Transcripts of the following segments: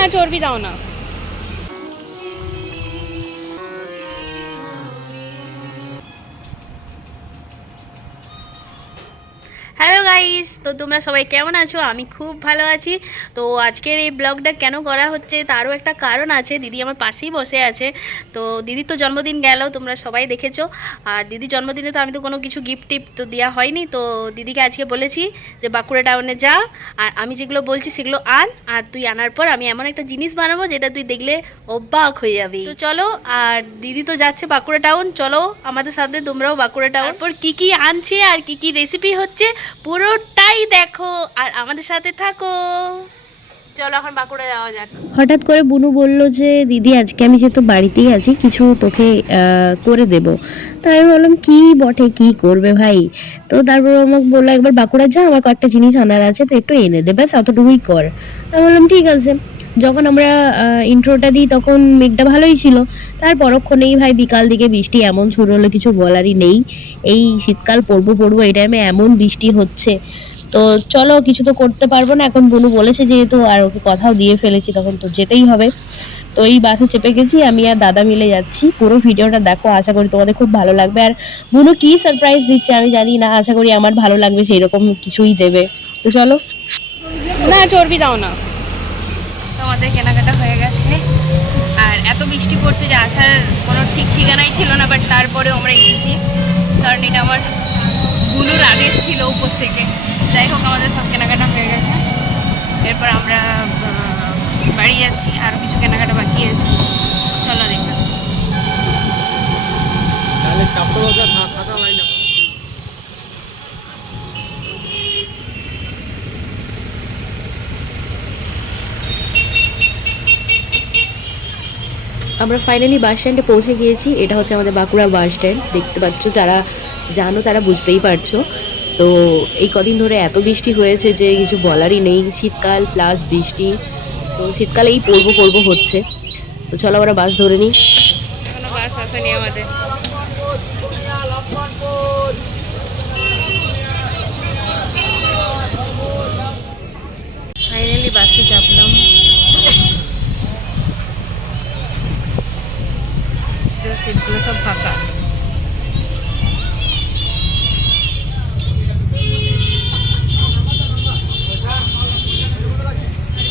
না চর্বি দাও না গাইস তো তোমরা সবাই কেমন আছো? আমি খুব ভালো আছি। তো আজকের এই ব্লগটা কেন করা হচ্ছে তারও একটা কারণ আছে। দিদি আমার পাশেই বসে আছে। তো দিদির তো জন্মদিন গেল, তোমরা সবাই দেখেছ। আর দিদির জন্মদিনে তো আমি তো কোনো কিছু গিফট টিফট তো দেওয়া হয়নি। তো দিদিকে আজকে বলেছি যে বাঁকুড়া টাউনে যা। আর আমি যেগুলো বলছি সেগুলো আন। আর তুই আনার পর আমি এমন একটা জিনিস বানাবো যেটা তুই দেখলে অবাক হয়ে যাবি। তো চলো, আর দিদি তো যাচ্ছে বাঁকুড়া টাউন চলো আমাদের সাথে, তোমরাও বাঁকুড়া টাউন পর কি কি আনছে আর কি কি রেসিপি হচ্ছে পুরোটাই দেখো, আর আমাদের সাথে থাকো। চলো এখন বাঁকুড়া যাওয়া যাক। হঠাৎ করে বুনু বলল যে, দিদি, আজকে আমি যেহেতু বাড়িতেই আছি, কিছু তোকে করে দেব। তো আমি বললাম কি বটে, কি করবে ভাই? তো তারপর আমাকে বলল, একবার বাঁকুড়া যা, আমার কয়েকটা জিনিস আনার আছে, তো একটু এনে দে, ব্যাস, অতটুকুই কর। আমি বললাম, ঠিক আছে। যখন আমরা ইন্ট্রোটা দিই তখন মেঘটা ভালোই ছিল। তার পরক্ষণেই ভাই বিকাল দিকে বৃষ্টি এমন শুরু হলো, কিছু বলারই নেই। এই শীতকাল পড়ব পড়ব এই টাইমে এমন বৃষ্টি হচ্ছে। তো চলো কিছু তো করতে পারব না, এখন বনু বলেছে যেহেতু আর ওকে কথাও দিয়ে ফেলেছি, তখন তো যেতেই হবে। তো এই বাসে চেপে গেছি, আমি আর দাদা মিলে যাচ্ছি। পুরো ভিডিওটা দেখো, আশা করি তোমাদের খুব ভালো লাগবে। আর বুনু কি সারপ্রাইজ দিচ্ছে আমি জানি না, আশা করি আমার ভালো লাগবে সেই রকম কিছুই দেবে। তো চলো। না, চর্বি দাও না। তো আমাদের কেনাকাটা হয়ে গেছে। আর এত বৃষ্টি পড়ছে যে আসার কোনো ঠিক ঠিকানাই ছিল না বাট তারপরেও আমরা এসেছি। কারণ এটা আমার বুলুর আদেশ ছিল উপর থেকে। যাই হোক, আমাদের সব কেনাকাটা হয়ে গেছে। এরপর আমরা বাড়ি যাচ্ছি আরও কিছু কেনাকাটা বাকি আছে। চলো দেখো। তাহলে আমরা ফাইনালি বাস স্ট্যান্ডে পৌঁছে গিয়েছি। এটা হচ্ছে আমাদের বাঁকুড়া বাস স্ট্যান্ড দেখতে পাচ্ছ, যারা জানো তারা বুঝতেই পারছ। তো এই কদিন ধরে এত বৃষ্টি হয়েছে যে কিছু বলারই নেই। শীতকাল প্লাস বৃষ্টি। তো শীতকালে এই পড়ব পড়ব হচ্ছে। তো চলো আমরা বাস ধরে নিই। আমাদের। ফাইনালি বাসে চাপলাম যে সিটগুলো সব ফাঁকা।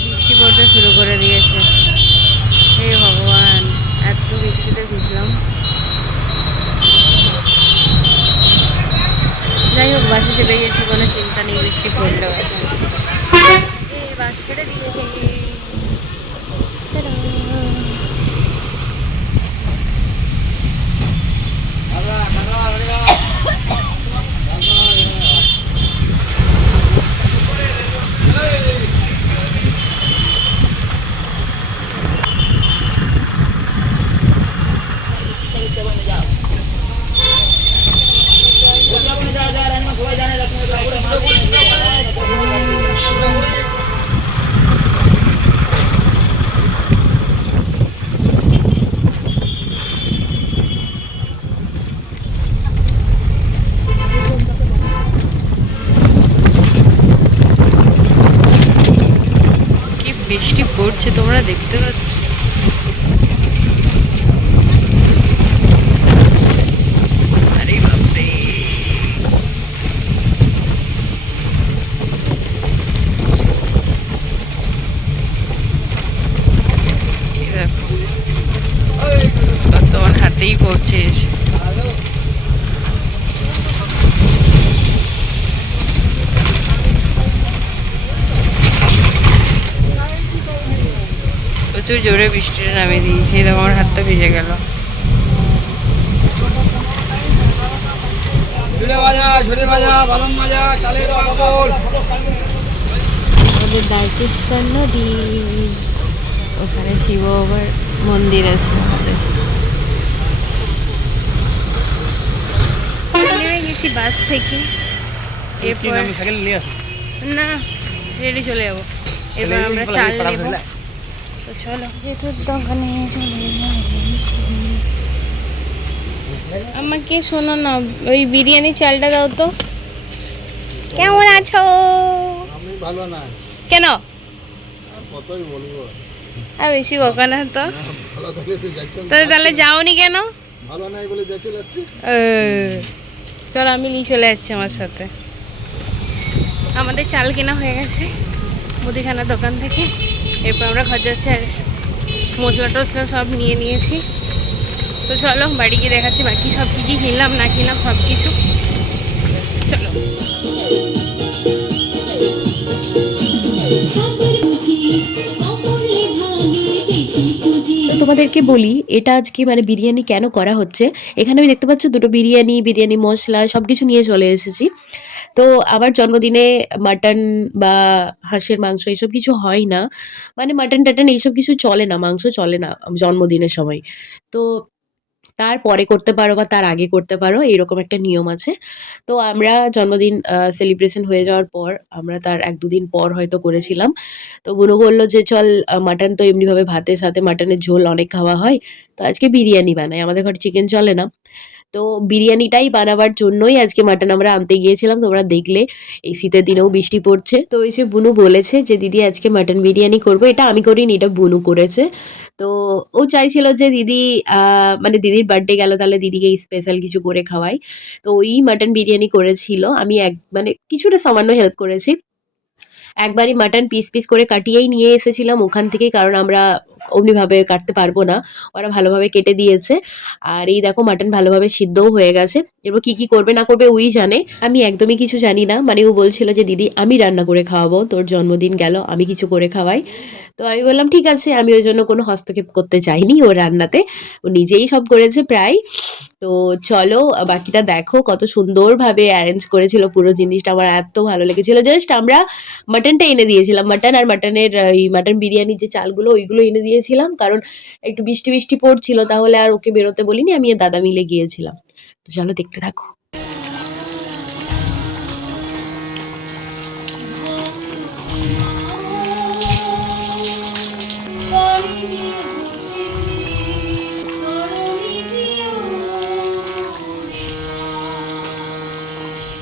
বৃষ্টি পড়তে শুরু করে দিয়েছে। হে ভগবান, এত বৃষ্টিতে ভিজলাম। যাই হোক, বাসে চেপে গেছি কোনো চিন্তা নেই, বৃষ্টি পড়লেও এখন। বাস ছেড়ে দিয়েছে Ta-da! কি বৃষ্টি পড়ছে তোমরা দেখতে পাচ্ছ? হাতেই পড়ছে প্রচুর জোরে বৃষ্টিটা নামিয়ে দিয়েছে দেখো আমার হাতটা ভিজে গেল। দায়িত্বেশ্বর নদী। ওখানে শিব বাবার মন্দির আছে আমাদের। গেছি বাস থেকে। এরপর না রেডি চলে যাব। এবার আমরা চাল নেব। তো চলো জেঠুর দোকানে চলে আমাকে শোনো না ওই বিরিয়ানি চালটা দাও তো। কেমন আছো? আমি ভালো না। কেন? কতই বলব? আর বেশি বকা না তো। ভালো থাকলে তো যাই চল তো তাহলে যাওনি কেন? ভালো নাই বলে চলে যাচ্ছি। চলো আমি নিয়ে চলে যাচ্ছি আমার সাথে। আমাদের চাল কেনা হয়ে গেছে মুদিখানার দোকান থেকে। এরপর আমরা ঘর যাচ্ছি আর মশলা টসলা সব নিয়ে নিয়েছি। তো চলো, বাড়ি গিয়ে দেখাচ্ছি বাকি সব কী কী কিনলাম, না কিনলাম, সব কিছু। চলো। তোমাদেরকে বলি, এটা আজকে মানে বিরিয়ানি কেন করা হচ্ছে? এখানে আমি দেখতে পাচ্ছ দুটো বিরিয়ানি বিরিয়ানি মশলা সব কিছু নিয়ে চলে এসেছি। তো আমার জন্মদিনে মাটন বা হাঁসের মাংস এইসব কিছু হয় না। মানে মাটন, টাটন এইসব কিছু চলে না, মাংস চলে না জন্মদিনের সময়। তো তার পরে করতে পারো বা তার আগে করতে পারো, এরকম একটা নিয়ম আছে। তো আমরা জন্মদিন সেলিব্রেশন হয়ে যাওয়ার পর আমরা তার এক দুদিন পর হয়তো করেছিলাম। তো বুনু বলল যে, চল মাটন তো এমনিভাবে ভাতের সাথে মাটনের ঝোল অনেক খাওয়া হয়। তো আজকে বিরিয়ানি বানাই আমাদের ঘরে চিকেন চলে না। তো বিরিয়ানিটাই বানাবার জন্যই আজকে মাটন আমরা আনতে গিয়েছিলাম, তোমরা দেখলে। এই শীতের দিনেও বৃষ্টি পড়ছে। তো এই যে বুনু বলেছে যে, দিদি, আজকে মাটন বিরিয়ানি করব। এটা আমি করিনি, এটা বুনু করেছে। তো ও চাইছিল যে, দিদি মানে দিদির বার্থডে গেল, তাহলে দিদিকে স্পেশাল কিছু করে খাওয়াই। তো ওই মাটন বিরিয়ানি করেছিল। আমি এক মানে কিছুটা সামান্য হেল্প করেছি। একবারই মাটন পিস পিস করে কাটিয়েই নিয়ে এসেছিলাম ওখান থেকে কারণ আমরা অমনিভাবে কাটতে পারব না। ওরা ভালোভাবে কেটে দিয়েছে। আর এই দেখো মাটন ভালোভাবে সিদ্ধও হয়ে গেছে। এবার কি কি করবে না করবে ওই জানে। আমি একদমই কিছু জানি না। মানে ও বলছিল যে, দিদি, আমি রান্না করে খাওয়াবো। তোর জন্মদিন গেল, আমি কিছু করে খাওয়াই। তো আমি বললাম, ঠিক আছে, আমি ওই জন্য কোনো হস্তক্ষেপ করতে চাইনি ও রান্নাতে। ও নিজেই সব করেছে প্রায়। তো চলো, বাকিটা দেখো কত সুন্দরভাবে অ্যারেঞ্জ করেছিল পুরো জিনিসটা। আমার এত ভালো লেগেছিল। জাস্ট আমরা মাটনটা এনে দিয়েছিলাম। মাটন আর মাটনের এই মাটন বিরিয়ানির যে চালগুলো, ওইগুলো এনে দিয়েছিলাম, কারণ একটু বৃষ্টি বৃষ্টি পড়ছিল, তাহলে আর ওকে বেরোতে বলিনি, আমি আর দাদা মিলে গিয়েছিলাম। তো চলো দেখতে থাকো।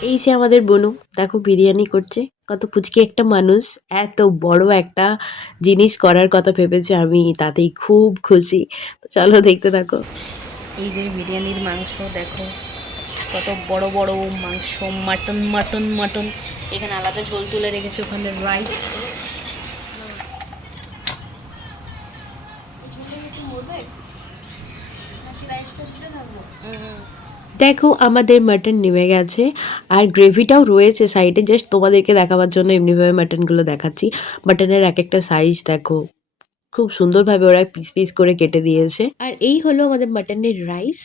এই যে আমাদের বনু, দেখো বিরিয়ানি করছে, কত পুচকে একটা মানুষ, এত বড় একটা জিনিস করার কথা ভেবেছে, আমি তাতেই খুব খুশি। তো চলো দেখতে থাকো। এই যে বিরিয়ানির মাংস, দেখো, কত বড় বড় মাংস, মাটন মাটন মাটন। এখানে আলাদা ঝোল তুলে রেখেছে ওখানে রাইস দেখো আমাদের মাটন নেমে গেছে, আর গ্রেভিটাও রয়েছে সাইডে জাস্ট তোমাদেরকে দেখাবার জন্য এমনিভাবে মাটনগুলো দেখাচ্ছি। মাটনের এক একটা সাইজ দেখো, খুব সুন্দরভাবে ওরা পিস পিস করে কেটে দিয়েছে। আর এই হলো আমাদের মাটনের রাইস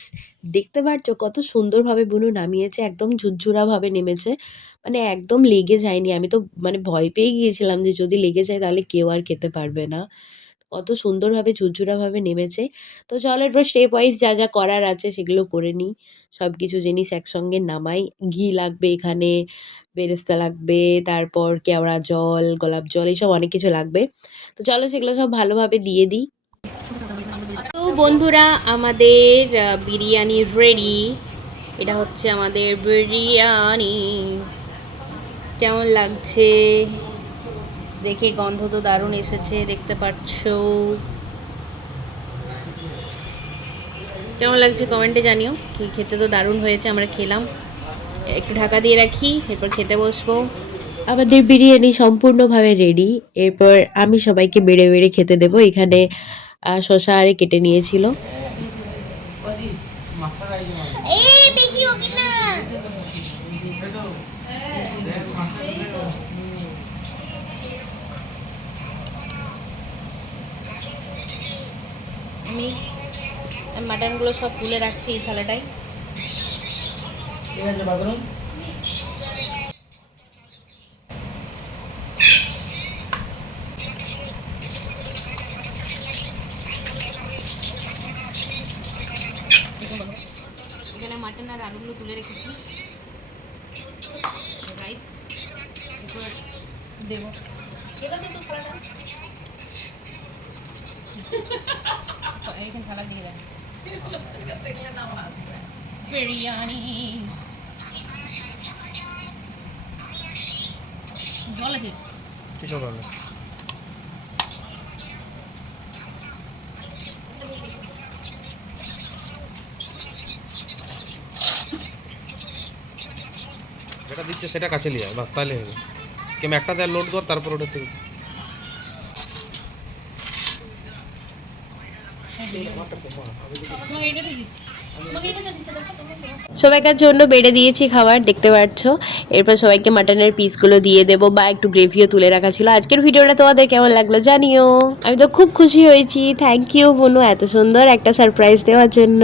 দেখতে পাচ্ছ কত সুন্দরভাবে বুনু নামিয়েছে, একদম ঝুরঝুরাভাবে নেমেছে। মানে একদম লেগে যায়নি, আমি তো মানে ভয় পেয়ে গিয়েছিলাম যে যদি লেগে যায় তাহলে কেউ আর খেতে পারবে না। কত সুন্দরভাবে, ঝুরঝুরাভাবে নেমেছে। তো চলো এরপর স্টেপ ওয়াইজ যা যা করার আছে সেগুলো করে নিই। সব কিছু জিনিস একসঙ্গে নামাই। ঘি লাগবে এখানে, বেরেস্তা লাগবে, তারপর কেওড়া জল, গোলাপ জল, এইসব অনেক কিছু লাগবে। তো চলো সেগুলো সব ভালোভাবে দিয়ে দিই। তো বন্ধুরা, আমাদের বিরিয়ানি রেডি এটা হচ্ছে আমাদের বিরিয়ানি। কেমন লাগছে? দেখে গন্ধ তো দারুণ এসেছে, দেখতে পাচ্ছ। কেমন লাগছে কমেন্টে জানিও, কি খেতে তো দারুণ হয়েছে, আমরা খেলাম। একটু ঢাকা দিয়ে রাখি, এরপর খেতে বসবো। আমাদের বিরিয়ানি সম্পূর্ণভাবে রেডি এরপর আমি সবাইকে বেড়ে বেড়ে খেতে দেবো, এখানে শশা আরে কেটে নিয়েছিল। আমি মাটনগুলো সব তুলে রাখছি এই থালাটায়। ঠিক আছে বাথরুম। এখানে মাটন আর আলুগুলো তুলে রেখেছি। রাইস দেবো। বিরিয়ানি জল যেটা দিচ্ছে সেটা কাছে নিয়ে আয়, বাস তাহলে হবে কেমন একটা দেয় লোড কর তারপর ওটা থেকে। সবাইকার জন্য বেড়ে দিয়েছি খাবার, দেখতে পাচ্ছ। এরপর সবাইকে মাটনের পিসগুলো দিয়ে দেবো বা একটু গ্রেভিও তুলে রাখা ছিল। আজকের ভিডিওটা তোমাদের কেমন লাগল জানিও। আমি তো খুব খুশি হয়েছি। থ্যাংক ইউ বনু এত সুন্দর একটা সারপ্রাইজ দেওয়ার জন্য।